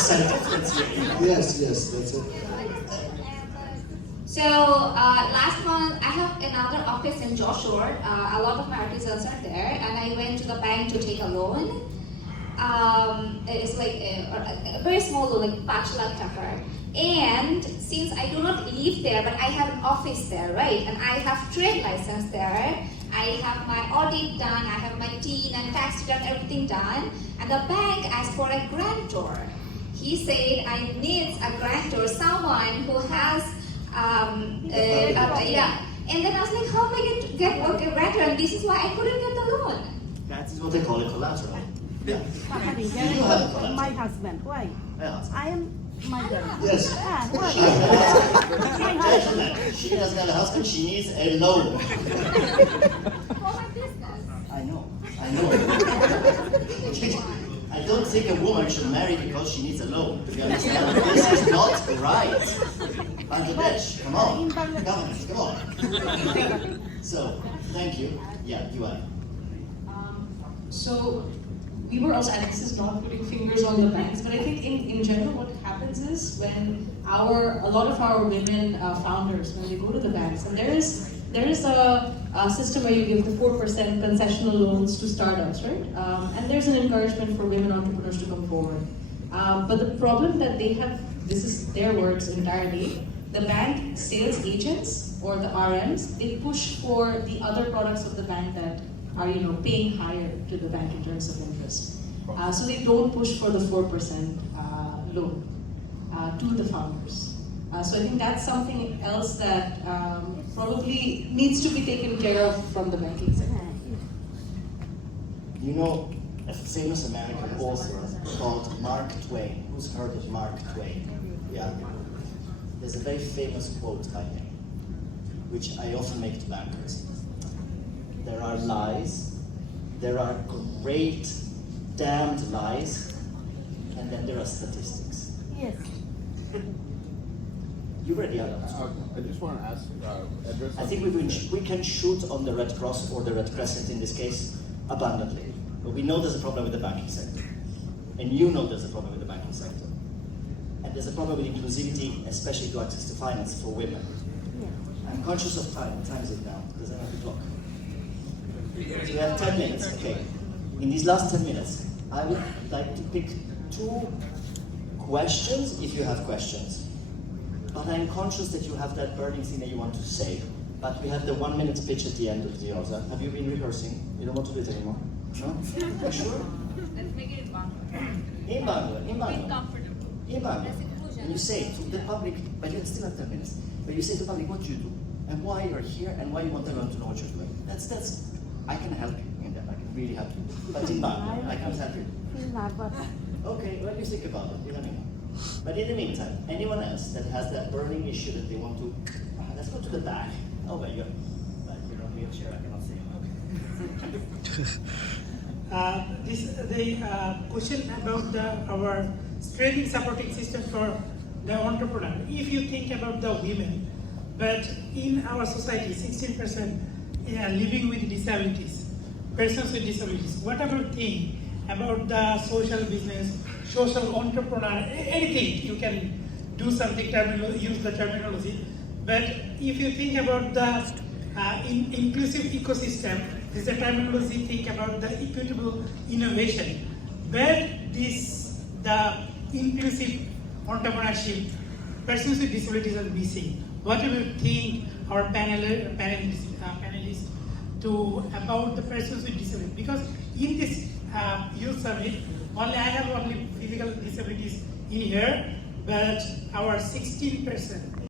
4% difference here. Yes, that's it. So last month I have another office in Joshua. A lot of my artisans are there, and I went to the bank to take a loan. It's like a very small loan, like 5 lakh taka. And since I do not live there, but I have an office there, right? And I have trade license there. I have my audit done. I have my TIN and tax return, everything done. And the bank asked for a grantor. He said I need a grantor, someone who has yeah. And then I was like, how am I going to get work a grantor? And this is why I couldn't get the loan. That is what they call a collateral. Yeah. You have a collateral. My husband, why? Yeah. I am my girl. Yes. Why? Gentlemen, she doesn't have a husband, she needs a loan. For my business. I know. I don't think a woman should marry because she needs a loan. Do you understand? This is not right. Bangladesh, come on. Government, come on. So, thank you. Yeah, you are. So we were also, and this is not putting fingers on the banks, but I think in general what happens is when a lot of our women founders, when they go to the banks, and there is a system where you give the 4% concessional loans to startups, right? And there's an encouragement for women entrepreneurs to come forward. But the problem that they have, this is their words entirely, the bank sales agents or the RMs, they push for the other products of the bank that are paying higher to the bank in terms of interest. So they don't push for the 4% loan to the founders. So I think that's something else that probably needs to be taken care of from the banking sector. You know a famous American author called Mark Twain. Who's heard of Mark Twain? Yeah. There's a very famous quote by him, which I often make to bankers. There are lies, there are great damned lies, and then there are statistics. Yes. You ready? I just want to ask, address. I think we can shoot on the Red Cross or the Red Crescent in this case abundantly. But we know there's a problem with the banking sector. And you know there's a problem with the banking sector. And there's a problem with inclusivity, especially to access to finance for women. I'm conscious of time. Time is it now? Because I have the clock. So we have 10 minutes. Okay. In these last 10 minutes, I would like to pick 2 questions if you have questions. But I'm conscious that you have that burning thing that you want to say. But we have the 1-minute pitch at the end of the other. Have you been rehearsing? You don't want to do it anymore? No? You sure? Let's make it in Bangla. In Bangla. Feel comfortable. In Bangla. That's inclusion. And you say to the public, but you still have 10 minutes. But you say to the public what you do and why you're here and why you want everyone to know what you're doing. That's. I can help you in that. I can really help you. But in Bangla, I can't help you. Okay, well, you think about it. You let me know. But in the meantime, anyone else that has that burning issue that they want to, let's go to the back. Oh, but you're on wheelchair. I cannot see you. Okay. The question about our training supporting system for the entrepreneur. If you think about the women, but in our society, 16% living with disabilities, persons with disabilities. Whatever thing about the social business, social entrepreneur, anything you can do something, use the terminology. But if you think about the inclusive ecosystem, this is a terminology. Think about the equitable innovation. Where the inclusive entrepreneurship, persons with disabilities are missing. What do you think our panelists about the persons with disabilities? Because in this youth summit, I have only physical disabilities in here, but our 16%